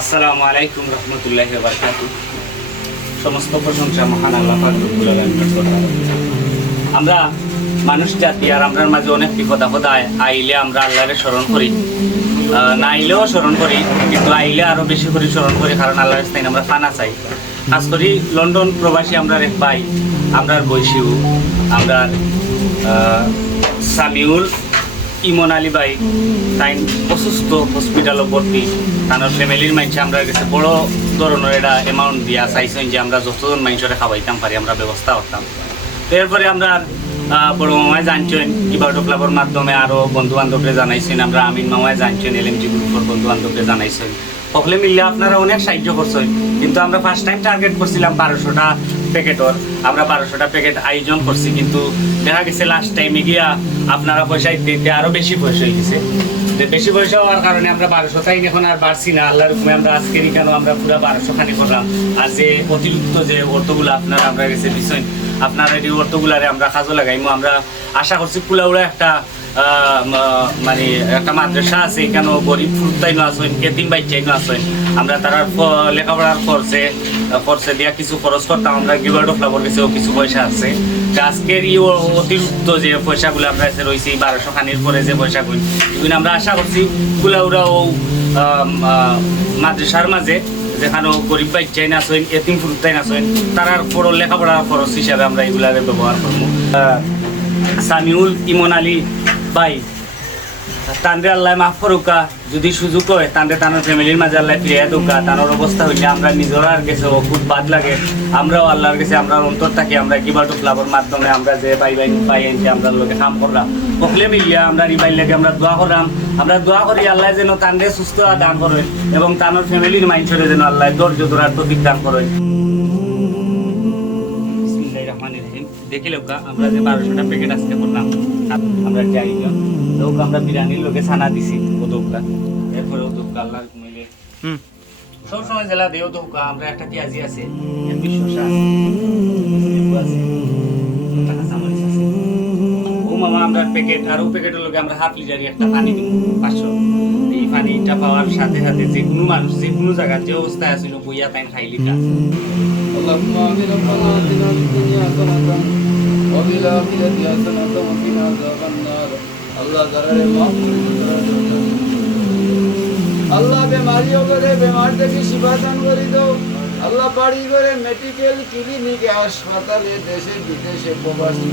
আসসালামু আলাইকুম রহমতুল্লাহি ওয়া বারাকাতুহু। সমস্ত প্রশংসা মহান আল্লাহ পাক রব্বুল আলামিনের জন্য। আমরা মানুষ জাতি আর আমরার মাঝে অনেক বিপদ আপদ আইলে আমরা আল্লাহরে স্মরণ করি, না আইলেও স্মরণ করি, কিন্তু আইলে আরো বেশি করে স্মরণ করি, কারণ আল্লাহর স্থানে আমরা পানা চাই। খাস করি লন্ডন প্রবাসী আমরা এক ভাই, আমরার বৈশিউ, আমরা সামিউল ইমন আলী ভাই তাই অসুস্থ, হসপিটালও ভর্তি। তার ফ্যামিলির মানুষে আমরা কাছে বড় ধরনের এটা অ্যামাউন্ট দিয়া চাইছেন যে আমরা যতজন মানুষের খাওয়াইতাম পারি আমরা ব্যবস্থা করতাম। তো এরপরে আমরা বড় মামায় জানছেন কিবাটো ক্লাবের মাধ্যমে আরও বন্ধু বান্ধবরে জানাইছেন, আমরা আমিন মামায় জানছেন, LMG গ্রুপের বন্ধু বান্ধবরে জানাইছেন, সকলে মিললে আপনারা অনেক সাহায্য করছেন। কিন্তু আমরা ফার্স্ট টাইম টার্গেট করছিলাম 1200টা প্যাকেটর, আমরা 1200টা প্যাকেট আয়োজন করছি, কিন্তু দেখা গেছে লাস্ট টাইমে গিয়া আপনারা পয়সা দিতে আরও বেশি পয়সা হয়ে গেছে। বেশি পয়সা হওয়ার কারণে আমরা 1200 টাইম এখন আর বাড়ছি না। আল্লাহর হুকুমে আমরা আজকের কেন আমরা পুরো 1200 খানি করলাম। আর যে অতিরিক্ত যে অর্থগুলো আপনারা আমরা গেছে বিষয় আপনার এই অর্থগুলারে আমরা কাজও লাগাইমো। আমরা আশা করছি কুলাউড়া একটা মানে একটা মাদ্রাসা আছে, এখানে গরিব ফুরতাইনো আসেন, এতিম বাচ্চাইনো আসেন, আমরা তারা লেখাপড়ার খরচে দিয়া কিছু খরচ করতাম। আমরা গিভার্ড অফ লাভর কাছেও কিছু পয়সা আছে। আজকের এই অতিরিক্ত যে পয়সাগুলো আমরা কাছে রয়েছে 1200 খানির পরে যে পয়সাগুলো, এগুলো আমরা আশা করছি কুলাউড়া ও মাদ্রাসার মাঝে যেখানে গরিব বাচ্চাই না আসেন, এতিম ফুরতাই না আসেন, তারার পড়ো লেখাপড়ার খরচ হিসাবে আমরা এগুলাকে ব্যবহার করবো। সামিউল ইমন আলী ভাই তানরে আল্লাহ মাফ করুকা, যদি সুযোগ হয় তানরে তানোর ফ্যামিলির মাঝে আল্লাহ ফিরিয়ে দোকা। তানোর অবস্থা হইলে আমরা নিজের কাছে খুব বাদ লাগে, আমরাও আল্লাহর কাছে আমরা অন্তর থাকি। আমরা গিভার্ড অফ লাভের মাধ্যমে আমরা যে পাই আনছি আমরা লোকে কাম করলাম, সকলে মিলিয়া আমরা রিবাইল লাগে আমরা দোয়া করলাম। আমরা দোয়া করি আল্লাহ যেন তানরে সুস্থ দান করেন এবং তানোর ফ্যামিলির মাইন্ডসেটে যেন আল্লাহ ধৈর্য ধরার তৌফিক দান করেন। দেখি লোকা আমরা যে 1200টা প্যাকেট আজকে করলাম, আমরা চাইজন লোক আমরা বিরিয়ানির লোকে ছানা দিছি ওদৌকা, এরপরে ওদৌকা আল্লাহ মিলে সবসময় জেলা দেও দৌকা। আমরা একটা পেঁয়াজি আছে, শসা আছে, ও মামা আমরা প্যাকেট আর ও প্যাকেটের লোকে আমরা হাফ লিটারি একটা পানি দিব 500। এই পানিটা পাওয়ার সাথে সাথে যে কোনো মানুষ যে কোনো জায়গায় যে অবস্থায় আছিল বইয়া তাই খাইলি তা اللهم آمين ربنا آتنا في الدنيا حسنة وفي الآخرة حسنة وقنا عذاب النار আল্লাহ যারারে মাফ করে দাও। আল্লাহ বেমারিও করে বেমার থেকে শিফা দান করে দাও। আল্লাহ বাড়ি করে মেডিকেল ক্লিনিকে হাসপাতালে দেশে বিদেশে প্রবাসী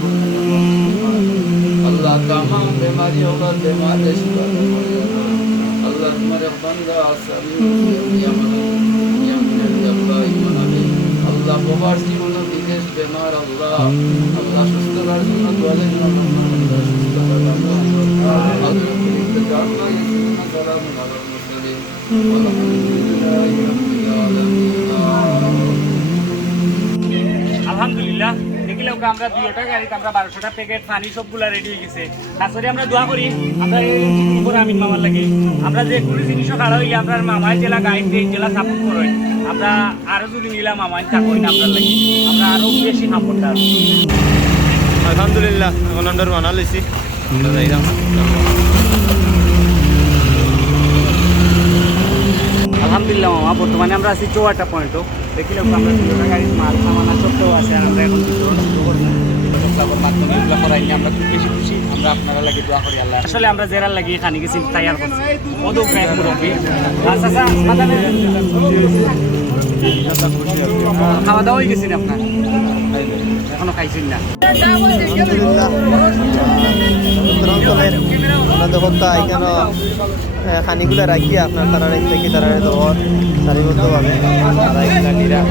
আল্লাহ तमाम বেমারিও का বেমার শিফা দান করে দাও। আল্লাহ তোমারে বান্দা আসামি আল্লাহ প্রবাস জীবন বিদেশ বেমার আল্লাহ আল্লাহ সুস্থতার জন্য দোয়ালের জন্য সুস্থ আলহামদুলিল্লাহ। দেখিলে আমরা 2টা গাড়িতে আমরা 1200টা প্যাকেট পানি সবগুলা রেডি হয়ে গেছে। তারপরে আমরা দোয়া করি আমরা উপর আমিন মামার লাগে আমরা যে কোনো জিনিসও খাড়া হইলে আপনার মামায় জেলা গাইড দিয়ে জেলা সাপোর্ট করেন। আমরা আরো যদি নিলাম মামায় থাকুন আপনার লাগে আমরা আরো বেশি সাপোর্ট পাবো। আলহামদুলিল্লাহ এখন আমরা বানা লইছি আলহামদুলিল্লাহ মামা। বর্তমানে আমরা আছি 4টা পয়েন্টও। দেখিলে আমরা 2টা গাড়ির মাল সামানা সবটাও আছে। আর আমরা এখন মাধ্যমে এগুলো করাইলে আমরা খুব বেশি খুশি। আমরা আপনারা লাগে দোয়া করি আল্লাহ। আসলে আমরা জেরার লাগে খানি গেছি তৈয়ার করছি মধুক মুরব্বী। আচ্ছা খাওয়া দাওয়া হয়ে গেছি আপনার? এখনো খাইছেন না? আমরা দেখুন তা এখানে খানিগুলো রাখি আপনার তারা দেখি তারা দেওয়ার সারিবদ্ধভাবে তারা এগুলা নিরা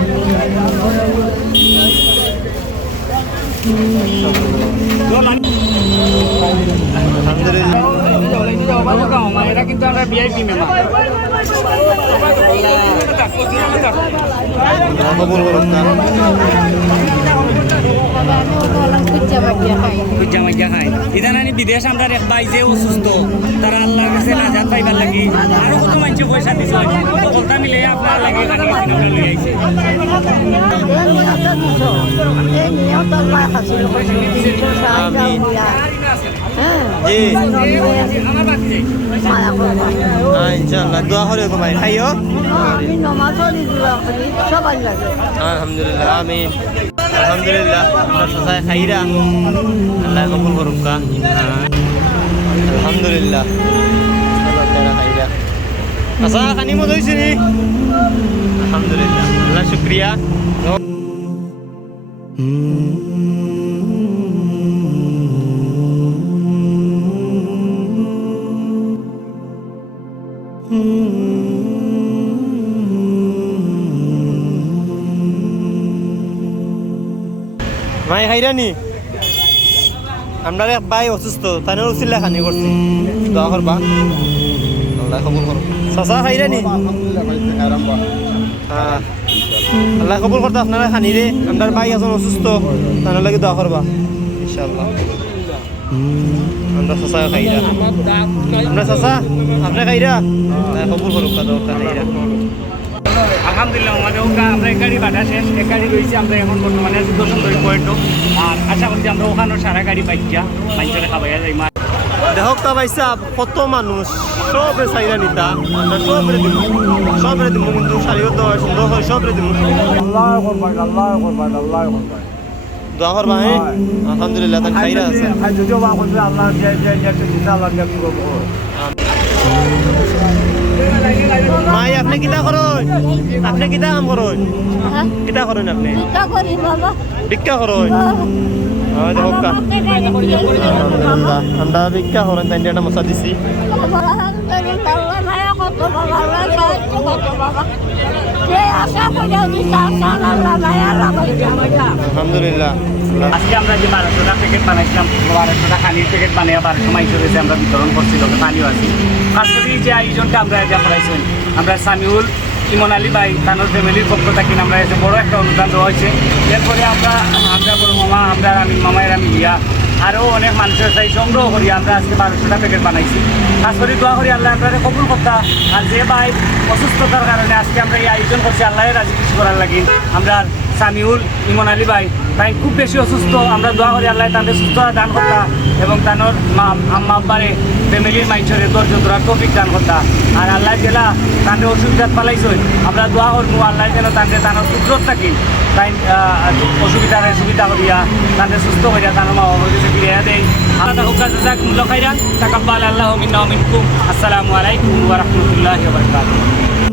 এটা কিন্তু আমরা VIP মেম্বার কবুল করুন না বিদেশ আমরা পাই যে অসুস্থ তারা আল্লাহর কাছে নাজাত পাইবার লাগি আরো কত মানুষ পয়সা দিছে কথা মিলে আপনার লাগে এখানে আমরা লই আইছে। জি আমার বাকি যাই ইনশাআল্লাহ দোয়া করে গো ভাই খাইও আমি নমাজ পড়ি দোয়া করি সবাই লাগে আলহামদুলিল্লাহ আমিন আলহামদুলিল্লাহ আমরা সবাই খাইরা আল্লাহ কবুল করুক আলহামদুলিল্লাহ আপনারা খাইরা আচ্ছা খানি মত হয়েছে নি আলহামদুলিল্লাহ আল্লাহ শুক্রিয়া ভাই খাইরানি আমরা এক ভাই অসুস্থ তাই উচিল্লা খানি করছি দোয়া করবা আল্লাহ কবুল করুক চাচা খাইরানি হ্যাঁ আল্লাহ কবুল করতে আপনারা খানি রে আমার ভাই এখন অসুস্থ তাই লাগে দোয়া করবা ইনশাআল্লাহ আমরা চাচা খাইরা আমরা চাচা আপনি খাইরা আল্লাহ কবুল করুক দোয়া খাইরা আলহামদুলিল্লাহ আমাদের আমরা এক গাড়ি বাধা শেষ এক গাড়ি রয়েছে আমরা এখন বর্তমানে আছি দর্শন করে পয়েন্ট আর আশা করছি আমরা ওখানে সারা গাড়ি পাইয়া মানুষের খাবাইয়া যাই মা দেখক তা ভাইসা কত মানুষ সবরে চাইরা নিতা আমরা সবরে দিব কিন্তু শাড়িও তো সুন্দর করে সবরে দিব দোয়া করবা হ্যাঁ আলহামদুলিল্লাহ তার চাইরা আছে মাই আপনি কিতা করেন আপনি কিতা কাম করেন কিতা করেন আপনি চিন্তা করি বাবা ভিক্ষা করেন দেখক তা আলহামদুলিল্লাহ আমরা ভিক্ষা করেন তাই একটা মশা দিছি আলহামদুলিল্লাহ আজকে আমরা যে 1200টা প্যাকেট বানাইছিলাম 1200টা খানির প্যাকেট বানিয়ে 1200 মাইশ হয়েছে আমরা বিতরণ করছি লোকে পানিও আছি খাস করে যে আয়োজনটা আমরা যা করাইছেন আমরা সামিউল ইমন আলী ভাই তানোর ফ্যামিলির পক্ষ থেকে আমরা এসে বড় একটা অনুদান দেওয়া হয়েছে এরপরে আমরা বড় মামা আমরা আমি মামায়ের আমি ইয়া আরও অনেক মানুষের চাই সংগ্রহ করি আমরা আজকে 1200টা প্যাকেট বানাইছি খাস করে দোয়া করি আল্লাহ আপনারা কবুল করতা আর যে ভাই অসুস্থতার কারণে আজকে আমরা এই আয়োজন করছি আল্লাহের রাজি খুশি করার লাগি আমরা সামিউল ইমন আলী ভাই তাই খুব বেশি অসুস্থ আমরা দোয়া করি আল্লাহ তাদের সুস্থতা দান করতা এবং তানোর মা আম্মা আব্বারে ফ্যামিলির মাইছরে ধৈর্য ধরার তৌফিক দান করতা আর আল্লাহ জেলা তাদের অসুবিধা পালাইছই আমরা দোয়া করবো আল্লাহ যেন তাদের তানোর কুদরত থাকি তাই অসুবিধার সুবিধা করিয়া তাদের সুস্থ করিয়া তানোর মা বাবার কাছে ফিরিয়ে দেয় আল্লাহ হুকা জাযাকুমুল্লাহু খাইরান তাকাব্বাল আল্লাহু মিন্না ওয়া মিনকুম আসসালামু আলাইকুম ওয়া রাহমাতুল্লাহি ওয়া বারাকাতুহু